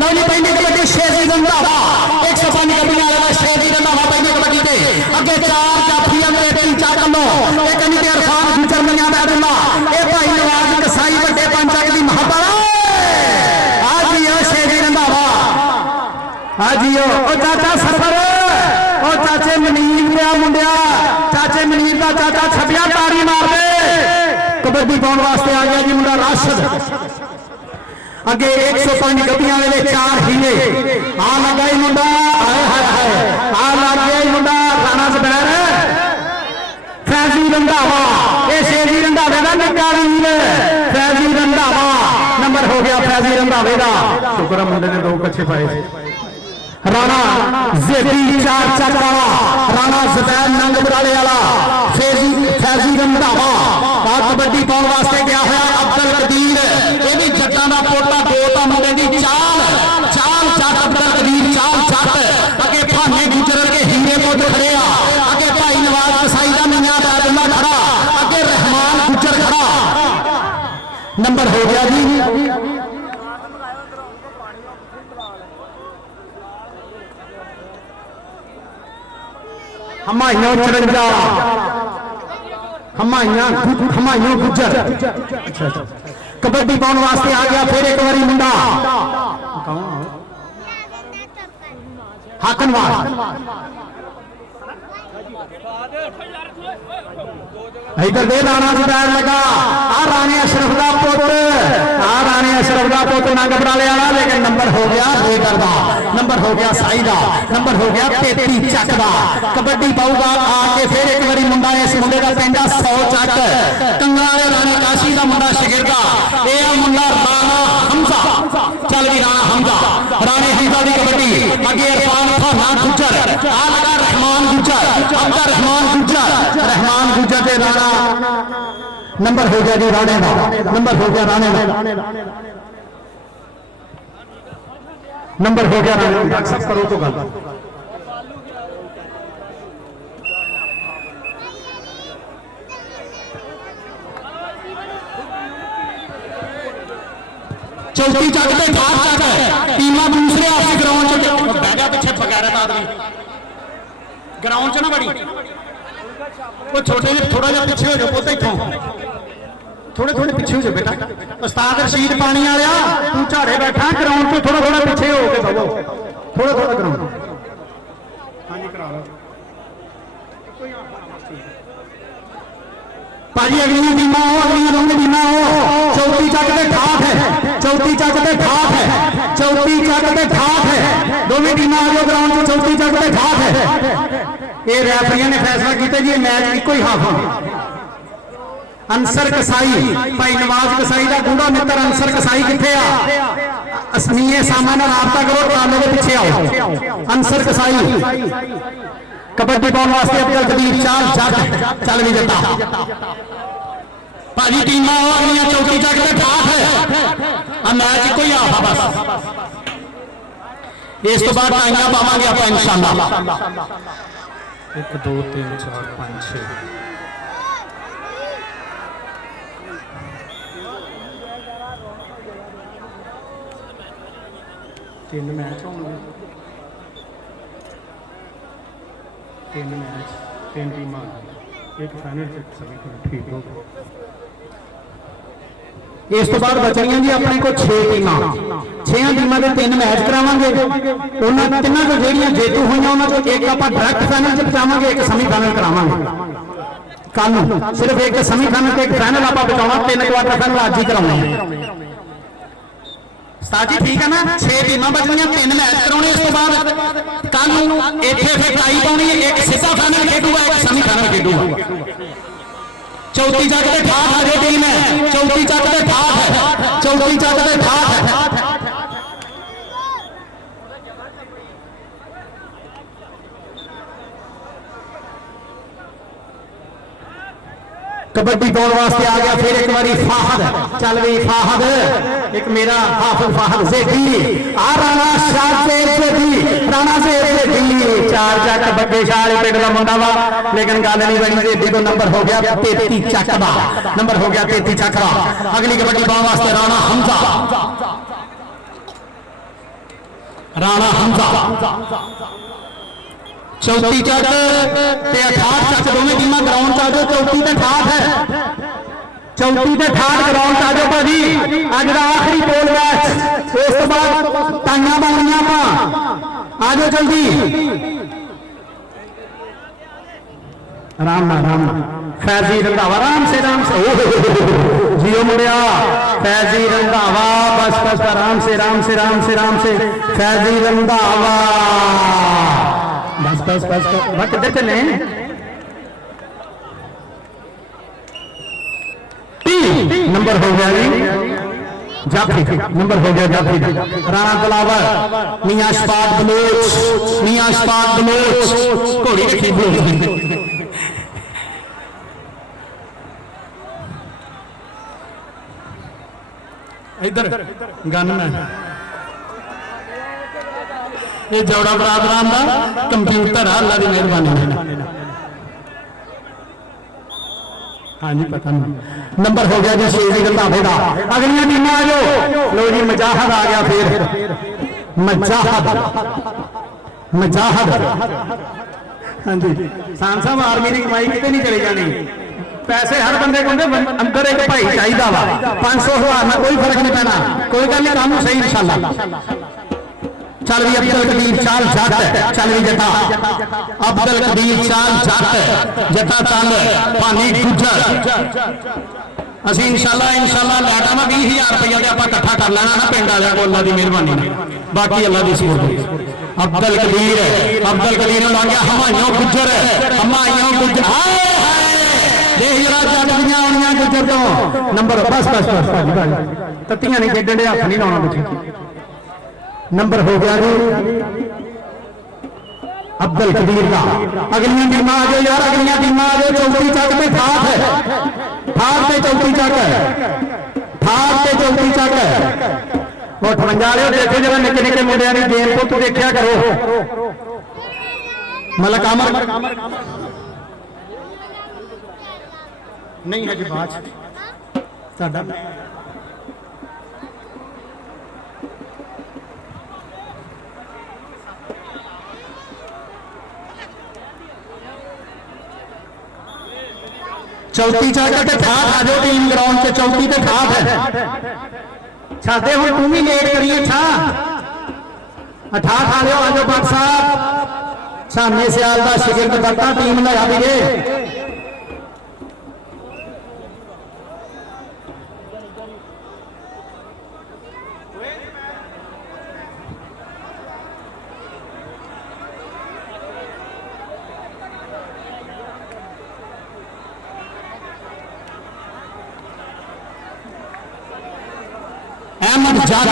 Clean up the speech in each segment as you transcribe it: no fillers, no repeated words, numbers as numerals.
लो जी पहली कबड्डी शेजी रंधावा 105 कबड्डी वाला शेजी रंधावा पहली कबड्डी ते अगे 4 जाफिया ते 3 चाकलो एक कनी ते इरफान गुजर मंगा अब्दुल्ला ए भाई नवाज कसाई बड़े पंचक दी महाबा आज यो शेजी रंधावा आज यो ओ चाचा सरवर ओ चाचे मनीर दे मुंडिया चाचे मनीर दा चाचा छबिया तारी मार दे कबड्डी पाउण वास्ते आ गया जी मुंडा राशिद अगे 105 गड्डियां वाले 4 हीले आ लगा ही मुंडा हाय हाय हाय आ लग गया मुंडा राणा जुबैर फैजी रंधावा ये शेजी रंधावे दा निक्का वीर फैजी रंधावा नंबर हो गया फैजी रंधावे दा शुक्र मुंडे ने 2 कच्चे पाए राणा जेबी 4 चक वाला राणा जुबैर नंगबराले वाला फैजी रंधावा कबड्डी पाउण वास्ते गया होया अब्दुल कदीर ये भी जट्टां दा पोता दो मुंडे दी चाल चट अब्दुल कदीर चाल चट अगे भाने गुजर के हीरे पुट खड़े आ अगे भाई नवाज कसाई दा मियां अब्दुल्ला खड़ा अगे रहमान गुजर खड़ा नंबर हो गया जी हमायूं 54 हमायूं गुजर कबड्डी पाउण वास्ते आ गया फिर एक बारी मुंडा हाकनवाल इधर दे राणा जुबैर लगा आ राणे अशरफ दा पुत नंगबराले वाला लेकिन नंबर हो गया रेगर दा नंबर हो गया साई दा नंबर हो गया 33 चक दा कबड्डी पाऊगा आके फिर एक बारी मुंडा इस मुंडे दा पिंडा 100 चक कंगा वाले राणे काशी दा मुंडा शिगिरदा ए मुंडा राणा हमजा चल भी राणा हमजा राणे हमजा दी कबड्डी अगे इरफान खाना गुजर आ लगा रहमान गुजर दे राणा नंबर हो गया जी राणे दा नंबर हो गया राणे दा नंबर हो गया राणे दा सब करो तो गल चौथी चक ते 4 चक टीमां दूसरे आसे ग्राउंड च बह गया पीछे बगैरत आदमी ग्राउंड च ना बड़ी वो छोटे थोड़ा जिहा पीछे हो जाओ पुत इथों थोड़े पीछे हो जाओ बेटा उस्ताद रशीद पानी वाला तू झाड़े बैठा ग्राउंड तो थोड़ा पीछे हो के बवो थोड़ा ग्राउंड हाँ जी करा लो भाजी अगलियां टीमां हो अगलियां दोनों टीमां हो चौथी चक ते ठाठ है दोनों टीमां आ जाओ ग्राउंड में चौथी चक ते ठाठ है ये रेफरियां ने फैसला किया जी मैच इको ही हाफ है अंसर कसाई भाई नवाज कसाई का गूढ़ा मित्र अंसर कसाई किथे आ असमीए सामने राबता करो ट्राले के पीछे आओ अंसर कसाई कबड्डी पाउण वास्ते अब्दुल कदीर 4 चक चल भी जाता भाजी टीमां अगलियां चौथी चक ते ठाठ है मैच इको ही हाफ है बस इस तो बाद टाइयां पावांगे आप इंशाअल्लाह 1 2 3 4 5 6 3 मैच होंगे 3 मैच 3 टीमां एक फाइनल सभी ठीक हो गए इस तो बाद बचनिया जी अपने को 6 टीमां 6 टीमां के 3 मैच करावांगे उन्हां तिन्हां चों जेहड़ियां जेतू होईयां उन्हां चों एक आपां डायरैक्ट फाइनल च पहुंचावांगे एक सेमीफाइनल करावांगे कल सिर्फ एक सेमीफाइनल ते एक फाइनल आपां बचाउणा 3 क्वार्टर फाइनल अज ही कराउणे साजी ठीक है ना 6 टीमां बचनियां 3 मैच कराउणे इस तो बाद कल इत्थे फिर टाई पाउणी एक सीधा फाइनल खेडूगा एक सेमीफाइनल खेडूगा चौथी चक ते ठाठ है टीम है चौथी चक ते ठाठ है कबड्डी पाउण वास्ते आ गया फिर एक बारी फाहद चल भी फाहद एक मेरा हाफिज फाहद ज़ेदी आ राणा शाह ज़ेदी 4 चक बड्डे शाह पिंड दा मुंडा वा लेकिन गल नहीं बनी ज़ेदी तो नंबर हो गया 33 चक दा नंबर हो गया 33 चक दा अगली कबड्डी पाउण वास्ते राणा हमजा राणा हमजा चौथी चक ते 68 चक दोवें टीमां ग्राउंड च आ जाओ। चौथी ते 68 है, चौथी ते 68 ग्राउंड च आ जाओ भाजी। अज का आखिरी पोल मैच, उस तो बाद टाइयां बननियां आपां, आ जाओ जल्दी। राम फैजी रंधावा राम से जियो मुड़िया फैजी रंधावा बस राम से फैजी रंधावा बस किधर चले नंबर हो गया जी जाफरी, नंबर हो गया जाफरी। राणा तलावर मियां अशफाक बलोच घोड़ी रखी बलोच इधर गनमैन ये जोड़ा बरादरान का कंप्यूटर है, अल्लाह की मेहरबानी। हाँ जी पता नहीं। नंबर हो गया जी शेर रंधावे का। अगलियां टीमां आ जाओ। लो जी मुजाहद आ गया, फिर मुजाहद हाँ जी सांसा आर्मी की कमाई कितने नहीं चली जानी। पैसे हर बंदे को अंदर एक भाई चाहिए वा 500,000 में कोई फर्क नहीं पैना। कोई गल नहीं, काम सही इंशाल्लाह। चल भी अब्दुल कबीर चाल जट, चल भी जटा अब्दुल कबीर चाल जट जटा चल पानी गुजर। असी इंशाल्लाह लैटा ना 20,000 रुपया इकट्ठा कर लेना ना पिंड वाले को, अल्लाह की मेहरबानी। बाकी अल्लाह की सपोर्ट। अब्दुल कबीर लग गया हमायूं गुजर गुजर तो नंबर बस तत्तियां नहीं खेडन दे, हथ नहीं लाना पिछे। नंबर हो गया जी अब्दुल कबीर का। अगलियां टीमां आ जाओ यार, अगलियां टीमां आ जाओ। चौथी चक पे ठाठ पे चौथी चक वो 58 वाले देखो जरा निक्के निक्के मुंडियां दी गेम को तू देखिया करो। मलक अमर नहीं है जी बात साडा चौथी चक ते ठाठ आ जाओ टीम ग्राउंड से। चौथी ते ठाठ है छाते हूँ तू भी लेट करिए छा 68 आ जाओ भट्ट साहब। सामने सियाल का शिगिरद करता टीम लगा दीजिए। अहमद जाट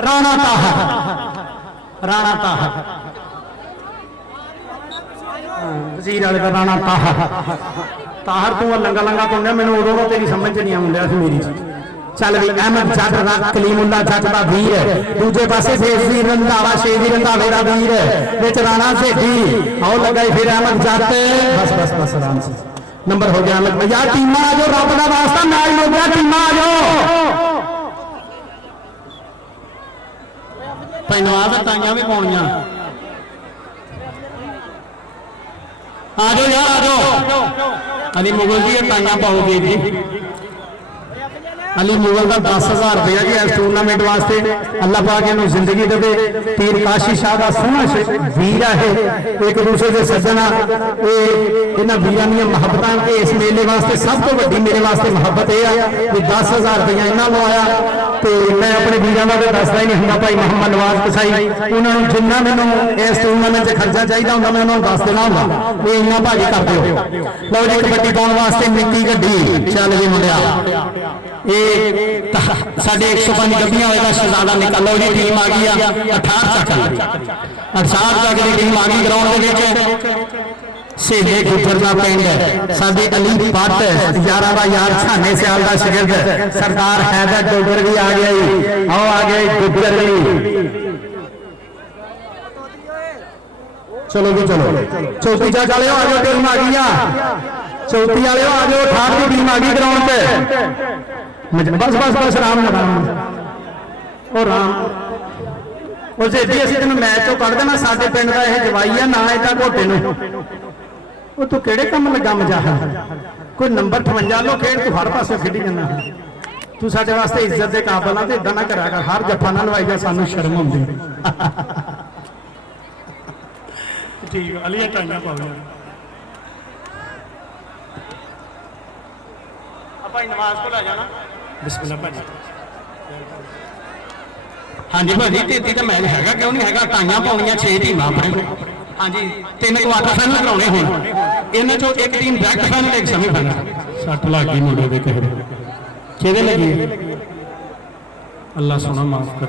राणा ताहर वजीर वाले का राणा ताहर तू लंगा तो मैंने उदों का तेरी समझ नहीं आਉਂਦਾ ਸੀ मेरी। चल भी अहमद जट कलीमुल्ला जट का वीर, दूजे पासे शेरजी रंधावा शेरजी रंधावे का वीर, विच राणा सेठी आओ लगा फिर अहमद जट। बस आराम से नंबर हो गया अहमद भैया। टीमां आ जाओ, रब का वास्ता मैच हो गया, टीमां आ जाओ। धन्यवाद ताइयां भी पाउणियां आ जाओ यार आ जाओ। अली मुगल जी ताइयां पाओगे जी। अली मुगल का 10,000 रुपया जी इस टूरनामेंट वास्ते। अल्लाह पाक इन्हू जिंदगी दे। पीर काशी शाह का सोहना वीर है, एक दूसरे के सज्जना। इन्होंने वीरों दी मुहब्बतां के इस मेले वास्ते सब तो वड्डी मेरे वास्ते मुहब्बत यह है कि 10,000 रुपया इन्होंने लवाया। तो मैं अपने वीरों का तो दसदा ही नहीं होंगे। भाई मोहम्मद नवाज कसाई उन्होंने जिन्ना मैनू इस टूरनामेंट से खर्चा चाहिए होंगे मैं उन्होंने दस देना होगा। ये इन्ना भाजी कर दो। लो जी कबड्डी पाने वास्ते मिट्टी गड्डी चल जी मुंडिया। साढ़े 105 गड्डियां होगा शहजादा निकल। लो जी टीम आ गई 68 चक की टीम आ गई ग्राउंड सेले गुजर का पिंड साडे अली भट्ट यारा का यार छाने सियाल का शिगिरद सरदार हैदर गुजर भी आ गया। आओ आ गया गुजर भी। चलो जी चलो चौथी चक वाले टीम आ गई। चौथी वाले आ जाओ, 68 की टीम आ गई ग्राउंड पे। बस बस बस राम राम और राम ਉਹ ਜੇ ਅਸੀਂ ਤੈਨੂੰ ਮੈਚ ਤੋਂ ਕੱਢ ਦੇਣਾ, ਸਾਡੇ ਪਿੰਡ ਦਾ ਇਹ ਜਵਾਈ ਆ ਨਾ ਇਹਦਾ ਘੋਟੇ ਨੂੰ। ਉਹ ਤੂੰ ਕਿਹੜੇ ਕੰਮ ਲੱਗਾ ਮਜਾਹਾ, ਕੋਈ ਨੰਬਰ 58 ਲੋ ਖੇਡ, ਤੂੰ ਹਰ ਪਾਸੇ ਖੇਡੀ ਜਾਂਦਾ। ਤੂੰ ਸਾਡੇ ਵਾਸਤੇ ਇੱਜ਼ਤ ਦੇ ਕਾਬਲ ਆ ਤੇ ਇਦਾਂ ਨਾ ਕਰਿਆ ਕਰ, ਹਰ ਜੱਫਾ ਨਾ ਲਵਾਈ ਜਾ, ਸਾਨੂੰ ਸ਼ਰਮ ਆਉਂਦੀ। ਠੀਕ ਹੈ ਅਲੀਆਂ ਟਾਈਆਂ ਪਾਓ ਆਪਾਂ ਨਮਾਜ਼ ਕੋਲ ਆ ਜਾਣਾ। ਬਿਸਮਿਲ੍ਲਾ ਭਾਜੀ। ਹਾਂਜੀ ਭਾਜੀ 33 ਦਾ ਮੈਚ ਹੈਗਾ, ਕਿਉਂ ਨਹੀਂ ਹੈਗਾ? ਟਾਈਆਂ ਪਾਉਣੀਆਂ 6 ਟੀਮਾਂ ਆਪਣੇ ਕੋਲ। ਹਾਂਜੀ 3 ਕੁਆਟਰ ਫਾਈਨਲ ਕਰਾਉਣੇ ਹੁਣ, ਇਹਨਾਂ ਚੋਂ ਇੱਕ ਟੀਮ ਬੈਕ ਫਾਈਨਲ, ਇੱਕ ਸੈਮੀ ਫਾਈਨਲ। 60 ਲੱਗ ਗਈ ਮੁੰਡੇ ਦੇ ਕਿਸੇ ਕਿਹਦੇ ਲੱਗੀ? ਅੱਲਾ ਸੋਨਾ ਮਾਫ ਕਰੇ।